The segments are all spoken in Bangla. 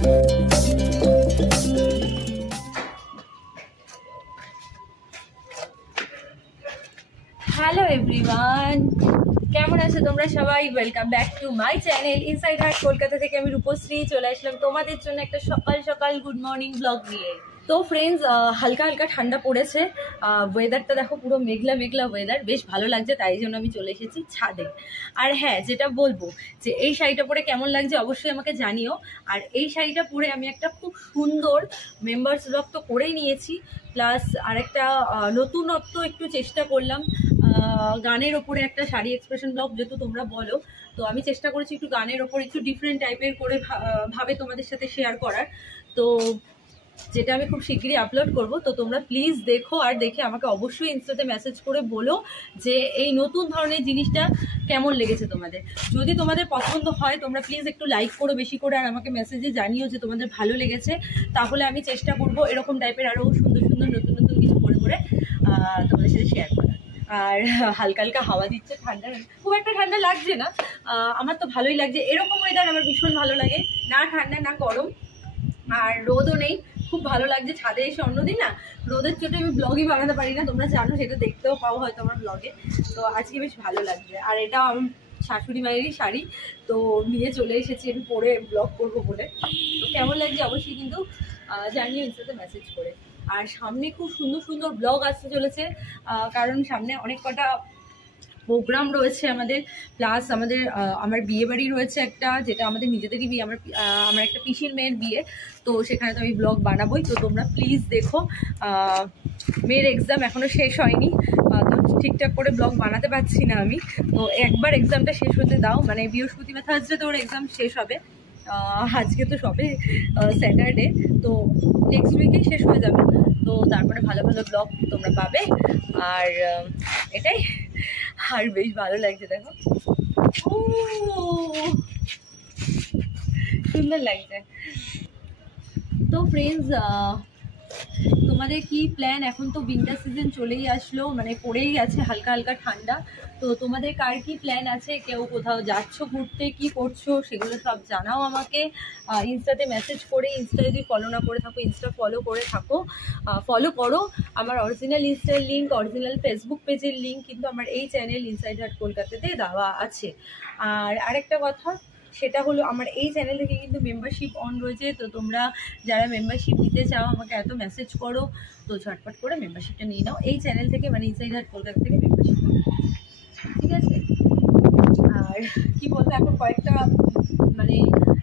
হ্যালো এভরিওয়ান, কেমন আছো তোমরা সবাই? Welcome back to my channel inside heart Kolkata থেকে আমি রূপশ্রী চলে আসলাম তোমাদের জন্য একটা সকাল সকাল গুড মর্নিং ব্লগ নিয়ে। তো ফ্রেন্ডস, হালকা হালকা ঠান্ডা পড়েছে, ওয়েদারটা দেখো পুরো মেঘলা মেঘলা ওয়েদার, বেশ ভালো লাগছে, তাই জন্য আমি চলে এসেছি ছাদে। আর হ্যাঁ, যেটা বলবো যে এই শাড়িটা পরে কেমন লাগছে অবশ্যই আমাকে জানিও। আর এই শাড়িটা পরে আমি একটা খুব সুন্দর মেম্বার্স ব্লগ তো করেই নিয়েছি, প্লাস আরেকটা নতুনত্ব একটু চেষ্টা করলাম, গানের ওপরে একটা শাড়ি এক্সপ্রেশন ব্লগ যেহেতু তোমরা বলো, তো আমি চেষ্টা করেছি একটু গানের ওপর একটু ডিফারেন্ট টাইপের করে ভাবে তোমাদের সাথে শেয়ার করার, তো যেটা আমি খুব শিগগিরই আপলোড করব। তো তোমরা প্লিজ দেখো, আর দেখে আমাকে অবশ্যই ইনস্টাতে মেসেজ করে বলো যে এই নতুন ধরনের জিনিসটা কেমন লেগেছে তোমাদের। যদি তোমাদের পছন্দ হয় তোমরা প্লিজ একটু লাইক করো বেশি করে, আর আমাকে মেসেজে জানিও যে তোমাদের ভালো লেগেছে, তাহলে আমি চেষ্টা করব এরকম টাইপের আরও সুন্দর সুন্দর নতুন নতুন কিছু করে করে তোমাদের সাথে শেয়ার করার। আর হালকা হালকা হাওয়া দিচ্ছে, ঠান্ডা খুব একটা ঠান্ডা লাগছে না, আমার তো ভালোই লাগছে। এরকম ওয়েদার আমার ভীষণ ভালো লাগে, না ঠান্ডা না গরম, আর রোদও নেই, খুব ভালো লাগছে। ছাদে এসে অন্যদিন না রোদের চোটে আমি ব্লগই বানাতে পারি না, তোমরা জানো, সেটা দেখতেও পাও হয়তো আমার ব্লগে। তো আজকে বেশ ভালো লাগছে, আর এটাও আমি শাশুড়ি মায়েরই শাড়ি, তো নিয়ে চলে এসেছি আমি পরে ব্লগ করবো বলে। তো কেমন লাগছে অবশ্যই কিন্তু জানিয়ে ইনস্টাতে মেসেজ করে। আর সামনে খুব সুন্দর সুন্দর ব্লগ আসতে চলেছে, কারণ সামনে অনেক কটা প্রোগ্রাম রয়েছে আমাদের, প্লাস আমার বিয়ে বাড়ি রয়েছে একটা, যেটা আমাদের নিজেদেরই বিয়ে, আমার একটা পিসির মেয়ের বিয়ে, তো সেখানে তো আমি ব্লগ বানাবোই। তো তোমরা প্লিজ দেখো, মেয়ের এক্সাম এখনও শেষ হয়নি, তো ঠিকঠাক করে ব্লগ বানাতে পারছি না আমি, তো একবার এক্সামটা শেষ হতে দাও, মানে বৃহস্পতিবার থার্সডে তো ওর এক্সাম শেষ হবে, আজকে তো সবে স্যাটারডে, তো নেক্সট উইকেই শেষ হয়ে যাবে, তো তারপরে ভালো ভালো ব্লগ তোমরা পাবে। আর এটাই, আর বেশ ভালো লাগছে, দেখো সুন্দর লাগছে। তো ফ্রেন্ডস, তোমাদের কি প্ল্যান? এখন তো উইন্টার সিজন চলেই আসলো, মানে পড়েই গেছে হালকা হালকা ঠান্ডা, তো তোমাদের কার কি প্ল্যান আছে? কেউ কোথাও যাচ্ছ ঘুরতে, কি করছো সেগুলো সব জানাও আমাকে ইনস্টাতে মেসেজ করে। ইনস্টা যদি ফলো না করে থাকো ইনস্টা ফলো করে থাকো, ফলো করো। আমার অরিজিনাল ইনস্টার লিঙ্ক, অরিজিনাল ফেসবুক পেজের লিঙ্ক কিন্তু আমার এই চ্যানেল ইনসাইড হার্ট কলকাতাতে দেওয়া আছে। আর আরেকটা কথা, সেটা হলো আমার এই চ্যানেল থেকে কিন্তু মেম্বারশিপ অন রয়েছে, তো তোমরা যারা মেম্বারশিপ নিতে চাও আমাকে এত মেসেজ করো, তো ঝটপট করে মেম্বারশিপটা নিয়ে নাও এই চ্যানেল থেকে, মানে ইনসাইড হার্ট কলকাতা থেকে মেম্বারশিপ, ঠিক আছে? আর কি বলবো, এখন কয়েকটা মানে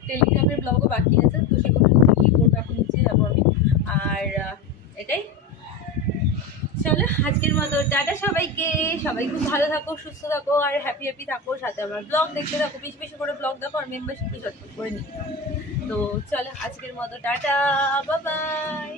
টেলিগ্রামের ব্লগও বাকি আছে, তো সেগুলো নিচে কী করবো, এখন নিচে যাবো আমি। আর এটাই, চলো আজকের মতো টাটা সবাইকে। সবাই খুব ভালো থাকো, সুস্থ থাকো, আর হ্যাপি হ্যাপি থাকো, সাথে আমার ব্লগ দেখতে থাকো, বেশি বেশি করে ব্লগ দেখো, আর মেম্বারশিপটা ঝটপট করে নিয়ে নাও। তো চলো আজকের মতো টাটা, বাই বাই।